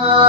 Ah.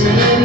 see.